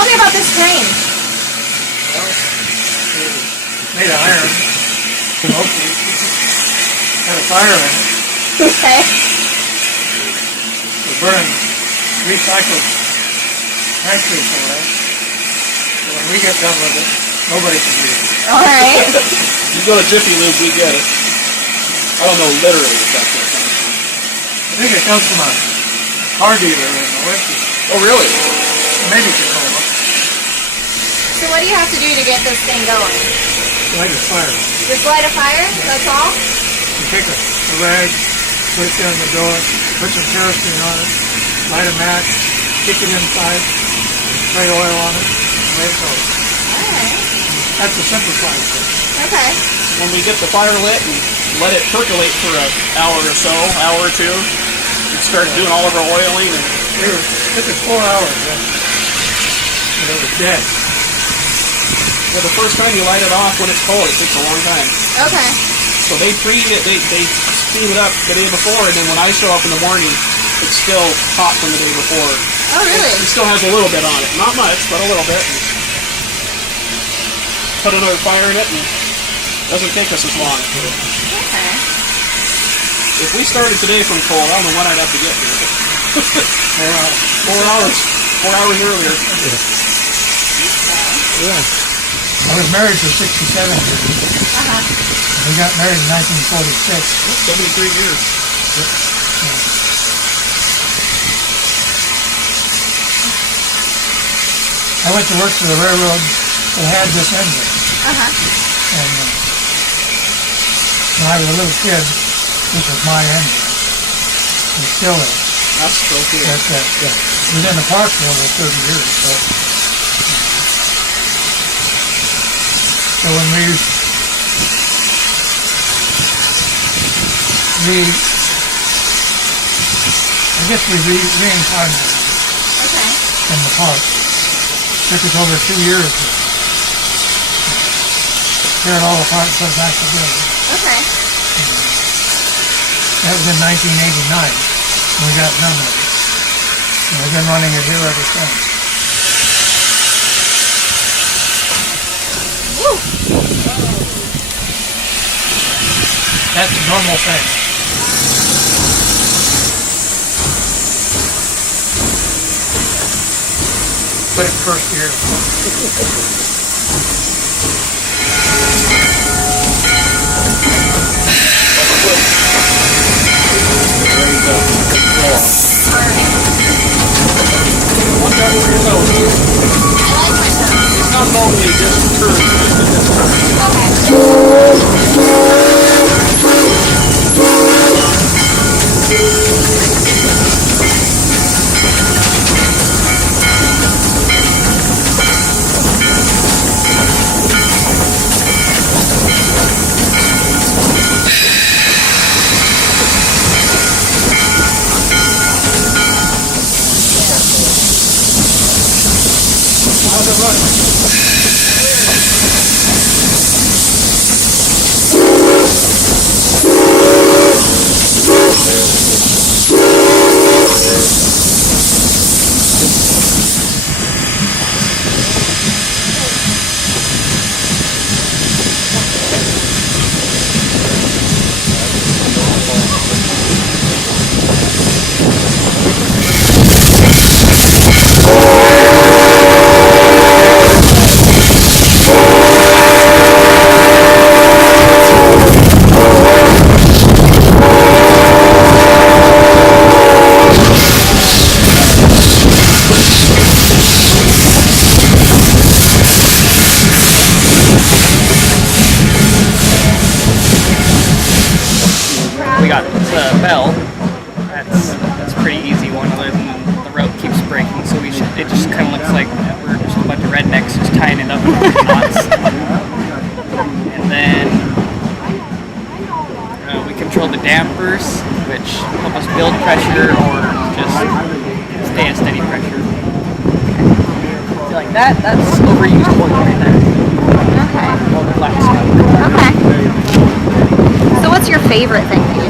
tell me about this crane. Well, it's made of iron. Mostly. Got a fire in it. Okay. We burn recycled concrete oil. So when we get done with it, nobody can use it. Alright. You go to Jiffy Lube, we get it. I don't know literally if that's what it comes from. I think it comes from a car dealer in the West. Oh, really? Maybe Tacoma. So what do you have to do to get this thing going? Light a fire. Just light a fire? That's all? You take a rag, put it down the door, put some kerosene on it, light a match, kick it inside, spray oil on it, let it go. Alright. That's a simplified thing. Okay. When we get the fire lit and let it percolate for an hour or so, hour or two, we start doing all of our oiling. And It took us 4 hours then. And it was dead. well, the first time you light it off when it's cold, it takes a long time. Okay. So they preheat it, they steam it up the day before, and then when I show up in the morning, it's still hot from the day before. Oh, really? It still has a little bit on it. Not much, but a little bit. Put another fire in it, and it doesn't take us as long. Okay. If we started today from cold, I don't know when I'd have to get here. 4 hours. 4 hours earlier. Yeah. I was married for 67 years. Uh-huh. We got married in 1946. 73 years. I went to work for the railroad that had this engine. Uh-huh. And when I was a little kid, this was my engine. It still is. That's so cool. It was in the park for over 30 years. So when I guess we reincarnated Okay. in the park. Took us over 2 years to tear it all apart and put it back together. Okay. That was in 1989 when we got done with it. And we've been running it here ever since. Woo. That's a normal thing. Put it first gear. Watch out for your toes. I like my toes. It's not normally just turns. How's it run? We got the bell. That's a pretty easy one, other than the rope keeps breaking, so it just kind of looks like we're just a bunch of rednecks just tying it up in knots. And then we control the dampers, which help us build pressure or just stay at steady pressure. See, like that's overused oil right there. Okay. All the black stuff. Okay. So what's your favorite thing that you